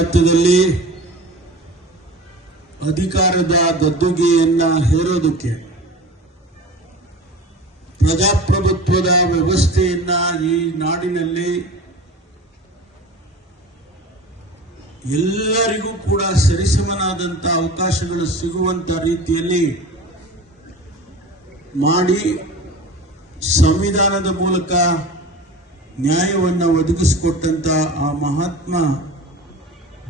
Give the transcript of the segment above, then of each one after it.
ಭಾರತದಲ್ಲಿ ಅಧಿಕಾರದ ಗದ್ದುಗೆಯನ್ನ ಹೇರೋದಕ್ಕೆ ಪ್ರಜಾಪ್ರಭುತ್ವದ ವ್ಯವಸ್ಥೆಯನ್ನ ಈ ನಾಡಿನಲ್ಲಿ ಎಲ್ಲರಿಗೂ ಕೂಡ ಸರಿಸಮನಾದಂತ ಅವಕಾಶಗಳು ಸಿಗುವಂತ ರೀತಿಯಲ್ಲಿ ಮಾಡಿ ಸಂವಿಧಾನದ ಮೂಲಕ ನ್ಯಾಯವನ್ನು ಒದಗಿಸಿಕೊಟ್ಟಂತ ಆ ಮಹಾತ್ಮ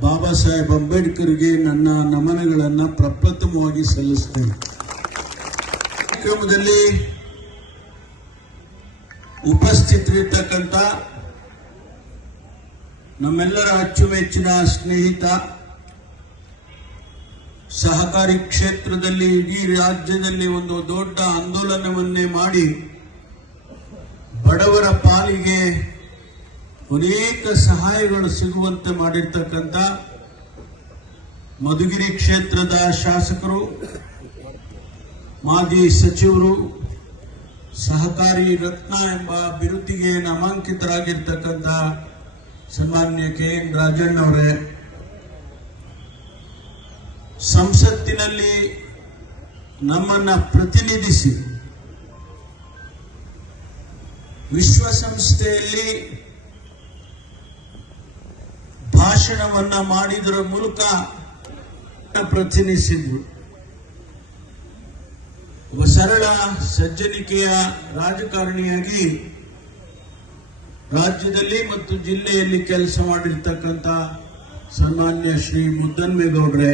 ಬಾಬಾ ಸಾಹೇಬ್ ಅಂಬೇಡ್ಕರ್ಗೆ ನನ್ನ ನಮನಗಳನ್ನು ಪ್ರಪ್ರಥಮವಾಗಿ ಸಲ್ಲಿಸುತ್ತೇನೆ. ಕಾರ್ಯಕ್ರಮದಲ್ಲಿ ಉಪಸ್ಥಿತರಿರ್ತಕ್ಕಂಥ ನಮ್ಮೆಲ್ಲರ ಅಚ್ಚುಮೆಚ್ಚಿನ ಸ್ನೇಹಿತ, ಸಹಕಾರಿ ಕ್ಷೇತ್ರದಲ್ಲಿ ಇಡೀ ರಾಜ್ಯದಲ್ಲಿ ಒಂದು ದೊಡ್ಡ ಆಂದೋಲನವನ್ನೇ ಮಾಡಿ ಬಡವರ ಪಾಲಿಗೆ ಅನೇಕ ಸಹಾಯಗಳು ಸಿಗುವಂತೆ ಮಾಡಿರ್ತಕ್ಕಂಥ ಮಧುಗಿರಿ ಕ್ಷೇತ್ರದ ಶಾಸಕರು, ಮಾಜಿ ಸಚಿವರು, ಸಹಕಾರಿ ರತ್ನ ಎಂಬ ಬಿರುದಿಗೆ ನಾಮಾಂಕಿತರಾಗಿರ್ತಕ್ಕಂಥ ಸನ್ಮಾನ್ಯ KN ರಾಜಣ್ಣವರೇ, ಸಂಸತ್ತಿನಲ್ಲಿ ನಮ್ಮನ್ನ ಪ್ರತಿನಿಧಿಸಿ ವಿಶ್ವಸಂಸ್ಥೆಯಲ್ಲಿ ಭಾಷಣವನ್ನ ಮಾಡಿದರ ಮೂಲಕ ಪ್ರತಿನಿಧಿಸಿದ್ರು. ಒಬ್ಬ ಸರಳ ಸಜ್ಜನಿಕೆಯ ರಾಜಕಾರಣಿಯಾಗಿ ರಾಜ್ಯದಲ್ಲಿ ಮತ್ತು ಜಿಲ್ಲೆಯಲ್ಲಿ ಕೆಲಸ ಮಾಡಿರ್ತಕ್ಕಂಥ ಸನ್ಮಾನ್ಯ ಶ್ರೀ ಮುದ್ದನ್ಮೇಗೌಡ್ರೆ,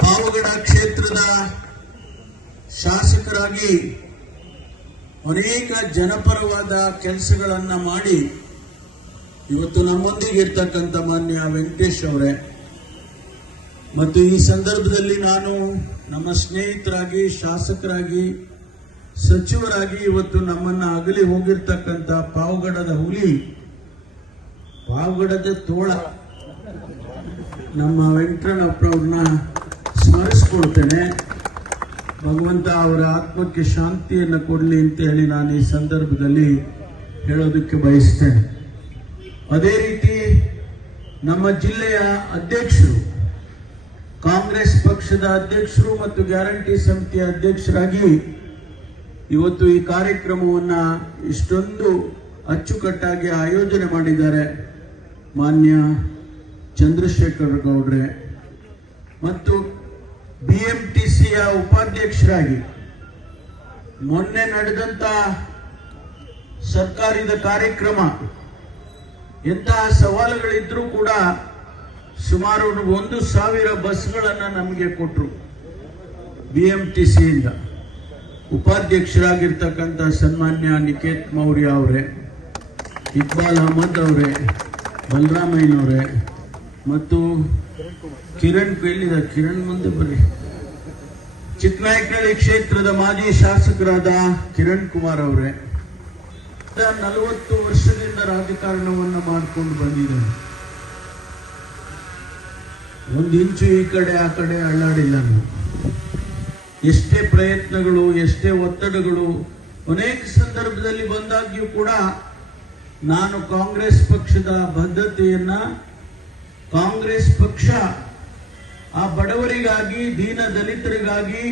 ಪಾವಗಡ ಕ್ಷೇತ್ರದ ಶಾಸಕರಾಗಿ ಅನೇಕ ಜನಪರವಾದ ಕೆಲಸಗಳನ್ನ ಮಾಡಿ ಇವತ್ತು ನಮ್ಮೊಂದಿಗೆ ಇರ್ತಕ್ಕಂಥ ಮಾನ್ಯ ವೆಂಕಟೇಶ್ ಅವರೇ, ಮತ್ತು ಈ ಸಂದರ್ಭದಲ್ಲಿ ನಾನು ನಮ್ಮ ಸ್ನೇಹಿತರಾಗಿ, ಶಾಸಕರಾಗಿ, ಸಚಿವರಾಗಿ ಇವತ್ತು ನಮ್ಮನ್ನ ಅಗಲಿ ಹೋಗಿರ್ತಕ್ಕಂಥ ಪಾವಗಡದ ಹುಲಿ, ಪಾವಗಡದ ತೋಳ ನಮ್ಮ ವೆಂಕಟಣ್ಣಪ್ಪರವ್ರನ್ನ ಸ್ಮರಿಸ್ಕೊಳ್ತೇನೆ. ಭಗವಂತ ಅವರ ಆತ್ಮಕ್ಕೆ ಶಾಂತಿಯನ್ನು ಕೊಡಲಿ ಅಂತ ಹೇಳಿ ನಾನು ಈ ಸಂದರ್ಭದಲ್ಲಿ ಹೇಳೋದಕ್ಕೆ ಬಯಸ್ತೇನೆ. ಅದೇ ರೀತಿ ನಮ್ಮ ಜಿಲ್ಲೆಯ ಅಧ್ಯಕ್ಷರು, ಕಾಂಗ್ರೆಸ್ ಪಕ್ಷದ ಅಧ್ಯಕ್ಷರು ಮತ್ತು ಗ್ಯಾರಂಟಿ ಸಮಿತಿಯ ಅಧ್ಯಕ್ಷರಾಗಿ ಇವತ್ತು ಈ ಕಾರ್ಯಕ್ರಮವನ್ನ ಇಷ್ಟೊಂದು ಅಚ್ಚುಕಟ್ಟಾಗಿ ಆಯೋಜನೆ ಮಾಡಿದ್ದಾರೆ ಮಾನ್ಯ ಚಂದ್ರಶೇಖರ್ ಗೌಡ್ರೆ, ಮತ್ತು BMTCಯ ಉಪಾಧ್ಯಕ್ಷರಾಗಿ ಮೊನ್ನೆ ನಡೆದಂತ ಸರ್ಕಾರದ ಕಾರ್ಯಕ್ರಮ ಎಂತಹ ಸವಾಲುಗಳಿದ್ರೂ ಕೂಡ ಸುಮಾರು 1,000 ಬಸ್ಗಳನ್ನು ನಮಗೆ ಕೊಟ್ಟರು. BMTCಯಿಂದ ಉಪಾಧ್ಯಕ್ಷರಾಗಿರ್ತಕ್ಕಂಥ ಸನ್ಮಾನ್ಯ ನಿಕೇತ್ ಮೌರ್ಯ ಅವರೇ, ಇಕ್ಬಾಲ್ ಅಹಮದ್ ಅವರೇ, ಬಲರಾಮಯ್ಯನವರೇ ಮತ್ತು ಕಿರಣ್ ಮುಂದೆ ಬರ್ರಿ, ಚಿಕ್ಕನಾಯಕನಹಳ್ಳಿ ಕ್ಷೇತ್ರದ ಮಾಜಿ ಶಾಸಕರಾದ ಕಿರಣ್ ಕುಮಾರ್ ಅವರೇ, 40 ವರ್ಷದಿಂದ ರಾಜಕಾರಣವನ್ನು ಮಾಡಿಕೊಂಡು ಬಂದಿದ್ದಾರೆ. ಒಂದು ಇಂಚು ಈ ಕಡೆ ಆ ಕಡೆ ಅಳ್ಳಾಡಿಲ್ಲ. ಎಷ್ಟೇ ಪ್ರಯತ್ನಗಳು, ಎಷ್ಟೇ ಒತ್ತಡಗಳು ಅನೇಕ ಸಂದರ್ಭದಲ್ಲಿ ಬಂದಾಗ್ಯೂ ಕೂಡ ನಾನು ಕಾಂಗ್ರೆಸ್ ಪಕ್ಷದ ಬದ್ಧತೆಯನ್ನ, ಕಾಂಗ್ರೆಸ್ ಪಕ್ಷ ಆ ಬಡವರಿಗಾಗಿ, ದೀನ ದಲಿತರಿಗಾಗಿ,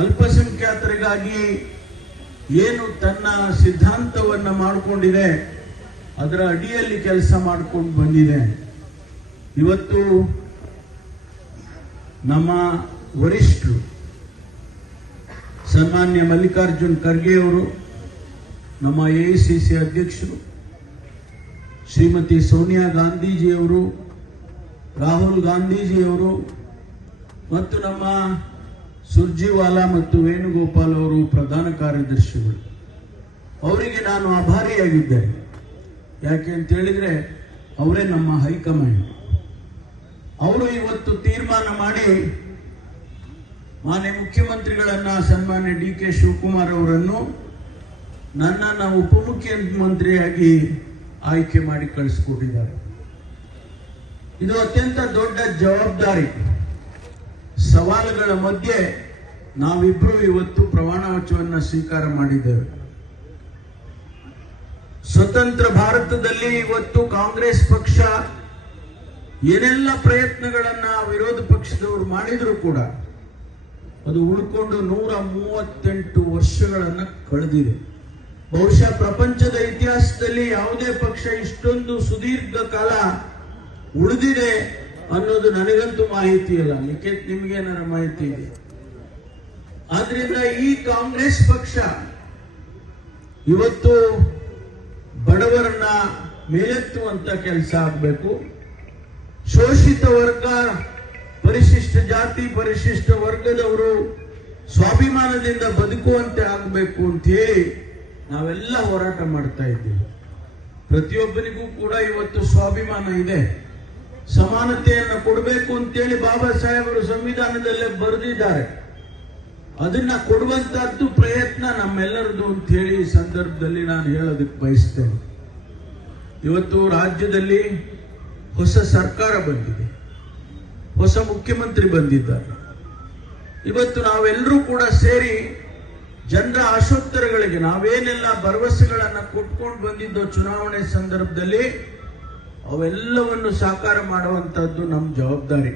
ಅಲ್ಪಸಂಖ್ಯಾತರಿಗಾಗಿ ಏನು ತನ್ನ ಸಿದ್ಧಾಂತವನ್ನ ಮಾಡಿಕೊಂಡಿದೆ ಅದರ ಅಡಿಯಲ್ಲಿ ಕೆಲಸ ಮಾಡಿಕೊಂಡು ಬಂದಿದೆ. ಇವತ್ತು ನಮ್ಮ ವರಿಷ್ಠರು ಸನ್ಮಾನ್ಯ ಮಲ್ಲಿಕಾರ್ಜುನ್ ಖರ್ಗೆ ಅವರು, ನಮ್ಮ AICC ಅಧ್ಯಕ್ಷರು ಶ್ರೀಮತಿ ಸೋನಿಯಾ ಗಾಂಧೀಜಿಯವರು, ರಾಹುಲ್ ಗಾಂಧೀಜಿಯವರು ಮತ್ತು ನಮ್ಮ ಸುರ್ಜಿವಾಲಾ ಮತ್ತು ವೇಣುಗೋಪಾಲ್ ಅವರು ಪ್ರಧಾನ ಕಾರ್ಯದರ್ಶಿಗಳು, ಅವರಿಗೆ ನಾನು ಆಭಾರಿಯಾಗಿದ್ದೇನೆ. ಯಾಕೆ ಅಂತ ಹೇಳಿದ್ರೆ ಅವರೇ ನಮ್ಮ ಹೈಕಮಾಂಡ್. ಅವರು ಇವತ್ತು ತೀರ್ಮಾನ ಮಾಡಿ ಮಾನ್ಯ ಮುಖ್ಯಮಂತ್ರಿಗಳನ್ನ ಸನ್ಮಾನ್ಯ DK ಶಿವಕುಮಾರ್ ಅವರನ್ನು ನನ್ನನ್ನು ಉಪಮುಖ್ಯಮಂತ್ರಿಯಾಗಿ ಆಯ್ಕೆ ಮಾಡಿ ಕಳಿಸಿಕೊಟ್ಟಿದ್ದಾರೆ. ಇದು ಅತ್ಯಂತ ದೊಡ್ಡ ಜವಾಬ್ದಾರಿ. ಸವಾಲುಗಳ ಮಧ್ಯೆ ನಾವಿಬ್ಬರು ಇವತ್ತು ಪ್ರಮಾಣ ವಚನವನ್ನು ಸ್ವೀಕಾರ ಮಾಡಿದ್ದೇವೆ. ಸ್ವತಂತ್ರ ಭಾರತದಲ್ಲಿ ಇವತ್ತು ಕಾಂಗ್ರೆಸ್ ಪಕ್ಷ ಏನೆಲ್ಲ ಪ್ರಯತ್ನಗಳನ್ನ ವಿರೋಧ ಪಕ್ಷದವರು ಮಾಡಿದ್ರು ಕೂಡ ಅದು ಉಳ್ಕೊಂಡು 138 ವರ್ಷಗಳನ್ನ ಕಳೆದಿದೆ. ಬಹುಶಃ ಪ್ರಪಂಚದ ಇತಿಹಾಸದಲ್ಲಿ ಯಾವುದೇ ಪಕ್ಷ ಇಷ್ಟೊಂದು ಸುದೀರ್ಘ ಕಾಲ ಉಳಿದಿದೆ ಅನ್ನೋದು ನನಗಂತೂ ಮಾಹಿತಿ ಇಲ್ಲ. ನಿಮಗೆ ನನ್ನ ಮಾಹಿತಿ ಇದೆ. ಆದ್ರಿಂದ ಈ ಕಾಂಗ್ರೆಸ್ ಪಕ್ಷ ಇವತ್ತು ಬಡವರನ್ನ ಮೇಲೆತ್ತುವಂತ ಕೆಲಸ ಆಗಬೇಕು. ಶೋಷಿತ ವರ್ಗ, ಪರಿಶಿಷ್ಟ ಜಾತಿ, ಪರಿಶಿಷ್ಟ ವರ್ಗದವರು ಸ್ವಾಭಿಮಾನದಿಂದ ಬದುಕುವಂತೆ ಆಗಬೇಕು ಅಂತ ಹೇಳಿ ನಾವೆಲ್ಲ ಹೋರಾಟ ಮಾಡ್ತಾ ಇದ್ದೀವಿ. ಪ್ರತಿಯೊಬ್ಬರಿಗೂ ಕೂಡ ಇವತ್ತು ಸ್ವಾಭಿಮಾನ ಇದೆ. ಸಮಾನತೆಯನ್ನು ಕೊಡಬೇಕು ಅಂತೇಳಿ ಬಾಬಾ ಸಾಹೇಬರು ಸಂವಿಧಾನದಲ್ಲೇ ಬರೆದಿದ್ದಾರೆ. ಅದನ್ನ ಕೊಡುವಂತಹದ್ದು ಪ್ರಯತ್ನ ನಮ್ಮೆಲ್ಲರದು ಅಂತ ಹೇಳಿ ಈ ಸಂದರ್ಭದಲ್ಲಿ ನಾನು ಹೇಳೋದಕ್ಕೆ ಬಯಸ್ತೇನೆ. ಇವತ್ತು ರಾಜ್ಯದಲ್ಲಿ ಹೊಸ ಸರ್ಕಾರ ಬಂದಿದೆ, ಹೊಸ ಮುಖ್ಯಮಂತ್ರಿ ಬಂದಿದ್ದಾರೆ. ಇವತ್ತು ನಾವೆಲ್ಲರೂ ಕೂಡ ಸೇರಿ ಜನರ ಆಶೋತ್ತರಗಳಿಗೆ ನಾವೇನೆಲ್ಲ ಭರವಸೆಗಳನ್ನ ಕೊಟ್ಕೊಂಡು ಬಂದಿದ್ದೋ ಚುನಾವಣೆ ಸಂದರ್ಭದಲ್ಲಿ ಅವೆಲ್ಲವನ್ನು ಸಾಕಾರ ಮಾಡುವಂತಹದ್ದು ನಮ್ಮ ಜವಾಬ್ದಾರಿ.